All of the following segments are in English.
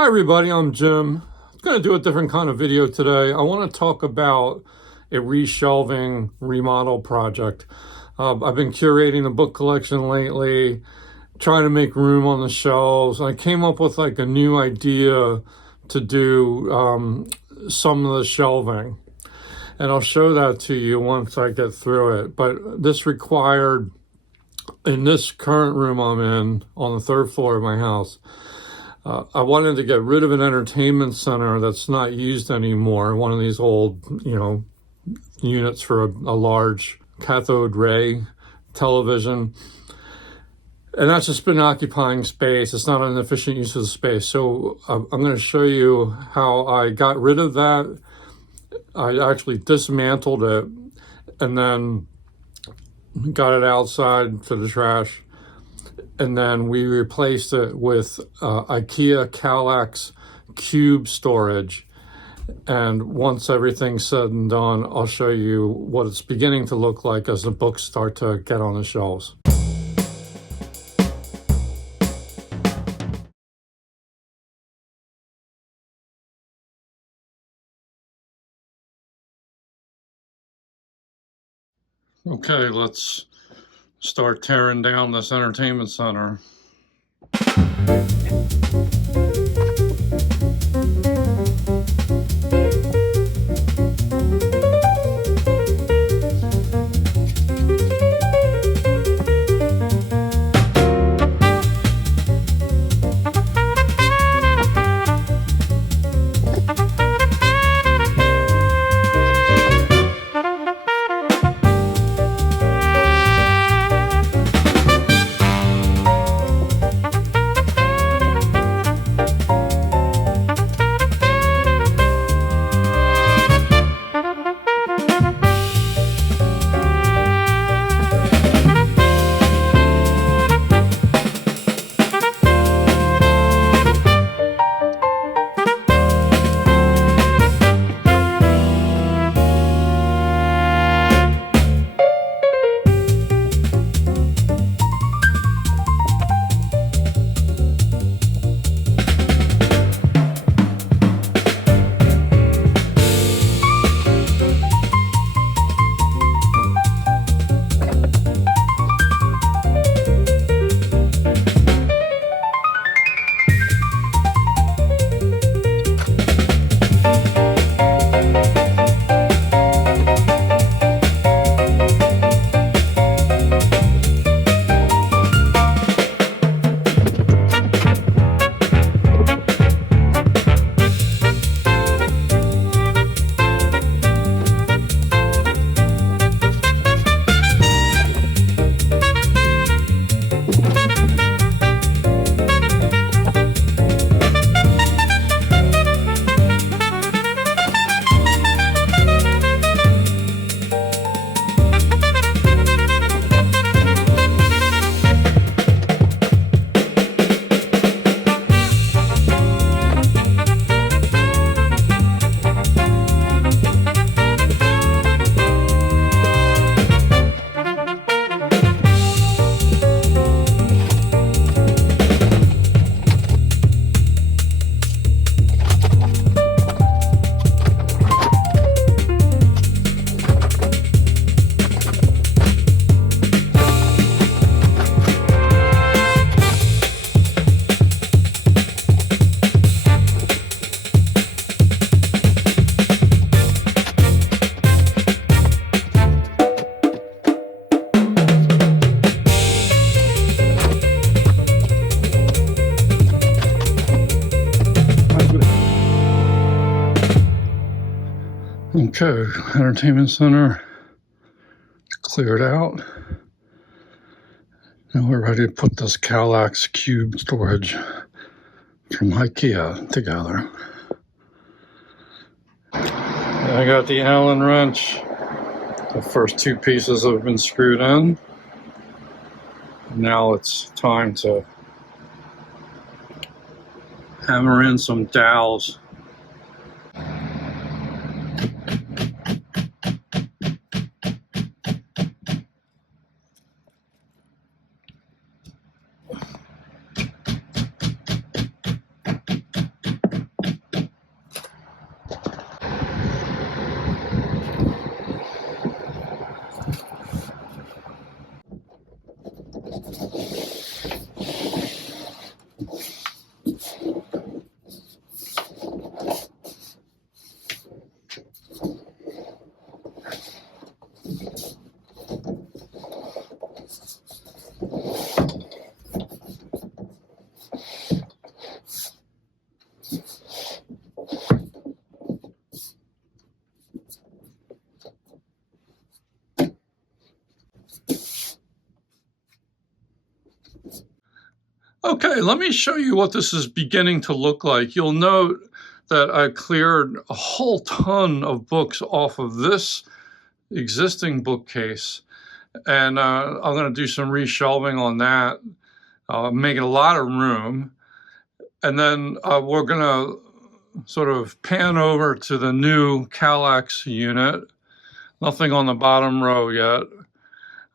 Hi everybody, I'm Jim. I'm going to do a different kind of video today. I want to talk about a reshelving remodel project. I've been curating the book collection lately, trying to make room on the shelves. I came up with like a new idea to do some of the shelving. And I'll show that to you once I get through it. But this required, in this current room I'm in, on the third floor of my house, I wanted to get rid of an entertainment center that's not used anymore. One of these old, units for a large cathode ray television. And that's just been occupying space. It's not an efficient use of the space. So I'm going to show you how I got rid of that. I actually dismantled it and then got it outside for the trash. And then we replaced it with IKEA Kallax cube storage. And once everything's said and done, I'll show you what it's beginning to look like as the books start to get on the shelves. Okay, let's start tearing down this entertainment center. Okay, entertainment center cleared out. Now we're ready to put this Kallax cube storage from IKEA together. I got the Allen wrench. The first two pieces have been screwed in. Now it's time to hammer in some dowels. Okay, let me show you what this is beginning to look like. You'll note that I cleared a whole ton of books off of this existing bookcase. And I'm going to do some reshelving on that, making a lot of room. And then we're going to sort of pan over to the new Kallax unit. Nothing on the bottom row yet.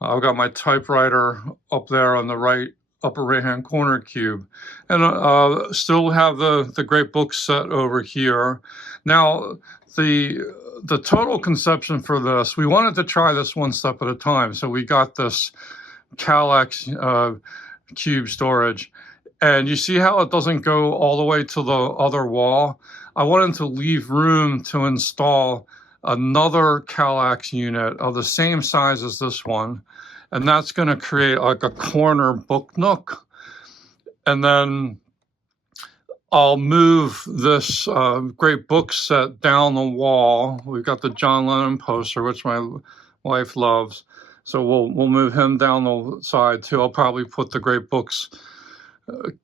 I've got my typewriter up there on the right upper right-hand corner cube. And still have the great book set over here. Now, the total conception for this, we wanted to try this one step at a time. So we got this Kallax cube storage. And you see how it doesn't go all the way to the other wall? I wanted to leave room to install another Kallax unit of the same size as this one. And that's going to create like a corner book nook. And then I'll move this great book set down the wall. We've got the John Lennon poster, which my wife loves. So we'll move him down the side too. I'll probably put the great books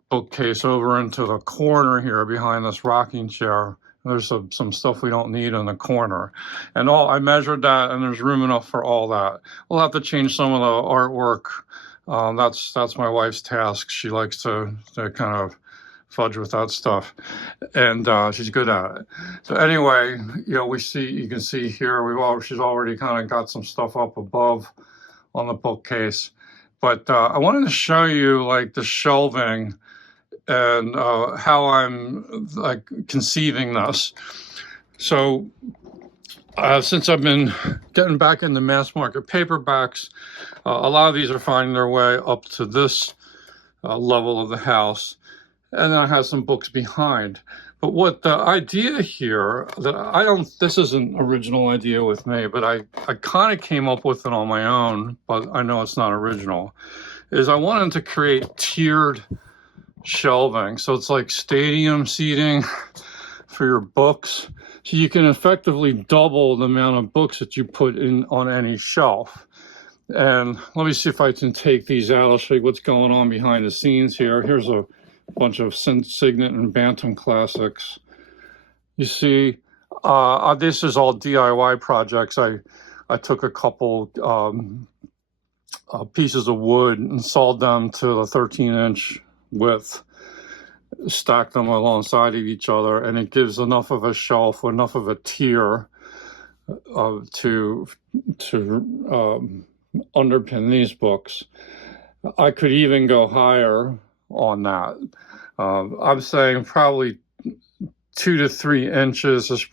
bookcase over into the corner here behind this rocking chair. There's some stuff we don't need in the corner. And I measured that, and there's room enough for all that. We'll have to change some of the artwork. That's my wife's task. She likes to kind of fudge with that stuff, and she's good at it. So anyway, you can see here she's already kind of got some stuff up above on the bookcase. But I wanted to show you like the shelving and how I'm like conceiving this. So since I've been getting back into mass market paperbacks, a lot of these are finding their way up to this level of the house. And then I have some books behind. But what the idea here, this is an original idea with me, but I kind of came up with it on my own, but I know it's not original, is I wanted to create tiered shelving. So it's like stadium seating for your books. So you can effectively double the amount of books that you put in on any shelf. And let me see if I can take these out. I'll show you what's going on behind the scenes here. Here's a bunch of Signet and Bantam classics. You see, this is all DIY projects. I took a couple pieces of wood and sawed them to the 13-inch width, stacked them alongside of each other, and it gives enough of a shelf, enough of a tier to underpin these books. I could even go higher on that. I'm saying probably 2 to 3 inches is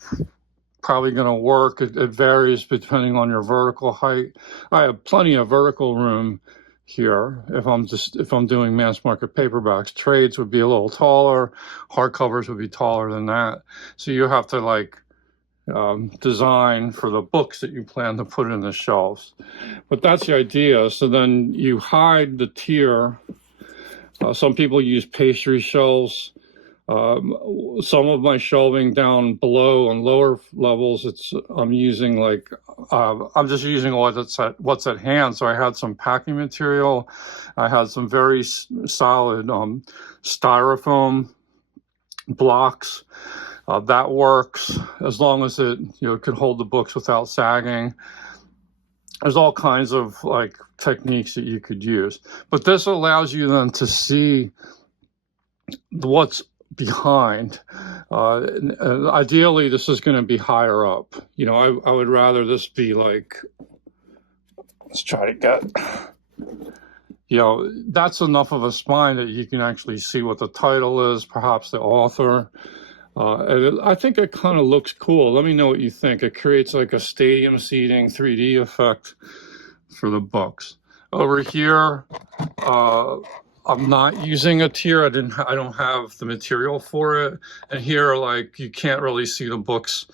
probably going to work. It varies depending on your vertical height. I have plenty of vertical room here if I'm doing mass market paperbacks. Trades would be a little taller, hardcovers would be taller than that. So you have to like design for the books that you plan to put in the shelves. But that's the idea. So then you hide the tier. Some people use pastry shelves. Some of my shelving down below on lower levels, I'm using like I'm just using what's at hand. So I had some packing material. I had some very solid styrofoam blocks. That works as long as it can hold the books without sagging. There's all kinds of like techniques that you could use, but this allows you then to see what's behind. Ideally, this is going to be higher up. I would rather this be like, let's try to get, that's enough of a spine that you can actually see what the title is, perhaps the author. And I think it kind of looks cool. Let me know what you think. It creates like a stadium seating 3D effect for the books. Over here, I'm not using a tier. I don't have the material for it. And here, like, you can't really see the books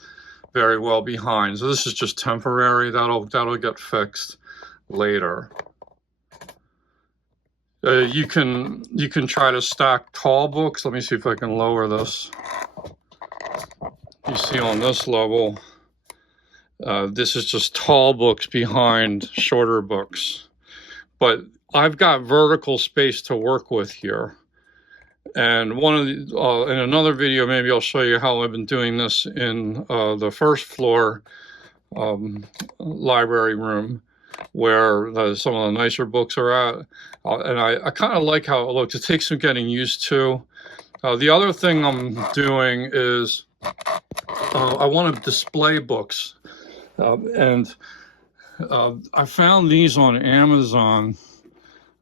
very well behind. So this is just temporary. That'll get fixed later. You can try to stack tall books. Let me see if I can lower this. you see on this level, this is just tall books behind shorter books. But I've got vertical space to work with here. And one of the, in another video, maybe I'll show you how I've been doing this in the first floor library room, where some of the nicer books are at. And I kind of like how it looks. It takes some getting used to. The other thing I'm doing is I want to display books. I found these on Amazon.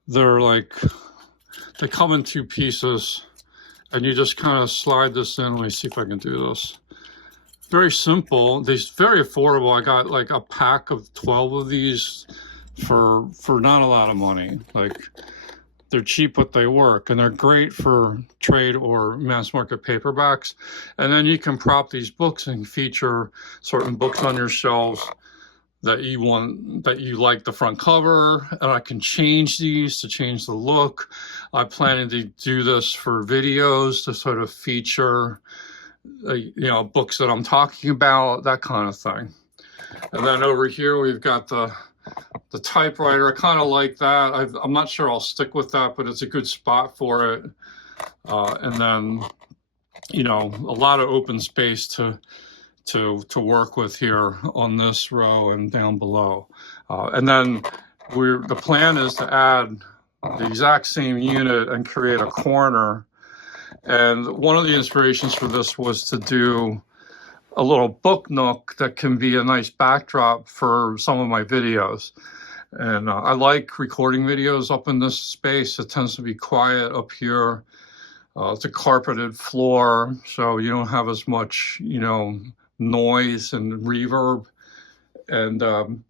They come in 2 pieces, and you just kind of slide this in. Let me see if I can do this. Very simple. They're very affordable. I got like a pack of 12 of these for not a lot of money. Like, they're cheap, but they work, and they're great for trade or mass market paperbacks. And then you can prop these books and feature certain books on your shelves that you want, that you like the front cover, and I can change these to change the look. I'm planning to do this for videos to sort of feature, books that I'm talking about, that kind of thing. And then over here, we've got the typewriter. I kind of like that. I'm not sure I'll stick with that, but it's a good spot for it. And then, a lot of open space to work with here on this row and down below. And then the plan is to add the exact same unit and create a corner. And one of the inspirations for this was to do a little book nook that can be a nice backdrop for some of my videos. And I like recording videos up in this space. It tends to be quiet up here. It's a carpeted floor, so you don't have as much, noise and reverb. And I'm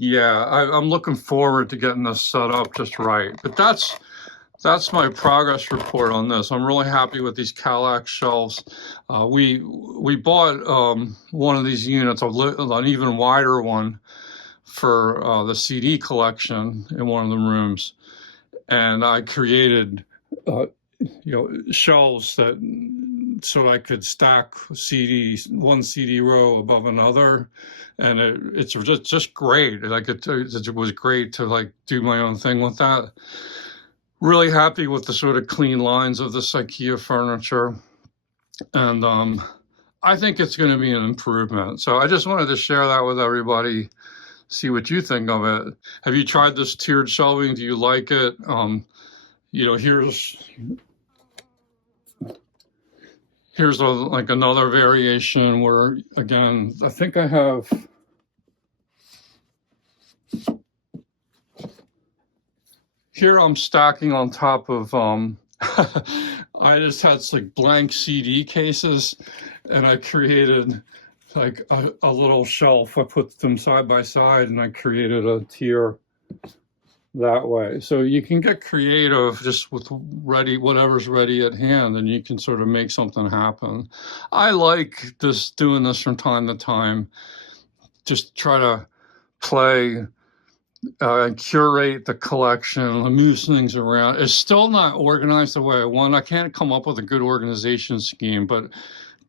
looking forward to getting this set up just right. But that's my progress report on this. I'm really happy with these Kallax shelves. We bought one of these units, an even wider one, for the CD collection in one of the rooms, and I created shelves so I could stack CDs, one CD row above another, and it's just great. It was great to do my own thing with that. Really happy with the sort of clean lines of this IKEA furniture, and I think it's going to be an improvement. So I just wanted to share that with everybody. See what you think of it. Have you tried this tiered shelving? Do you like it? Here's another variation where, again, I think I have. Here I'm stacking on top of, I just had blank CD cases, and I created a little shelf. I put them side by side, and I created a tier that way. So you can get creative just with whatever's ready at hand, and you can sort of make something happen. I like doing this from time to time, just try to play and curate the collection, move things around. It's still not organized the way I want. I can't come up with a good organization scheme, but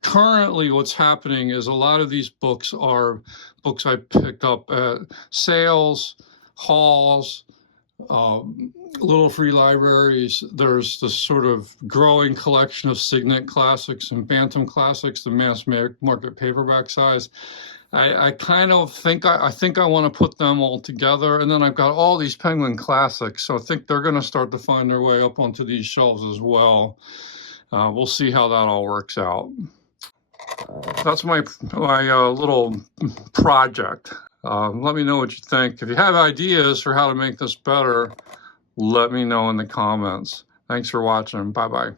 currently what's happening is a lot of these books are books I picked up at sales, halls, little free libraries. There's this sort of growing collection of Signet classics and Bantam classics, the mass market paperback size. I kind of think I want to put them all together, and then I've got all these Penguin classics, so I think they're going to start to find their way up onto these shelves as well. We'll see how that all works out. That's my little project. Let me know what you think. If you have ideas for how to make this better, let me know in the comments. Thanks for watching. Bye-bye.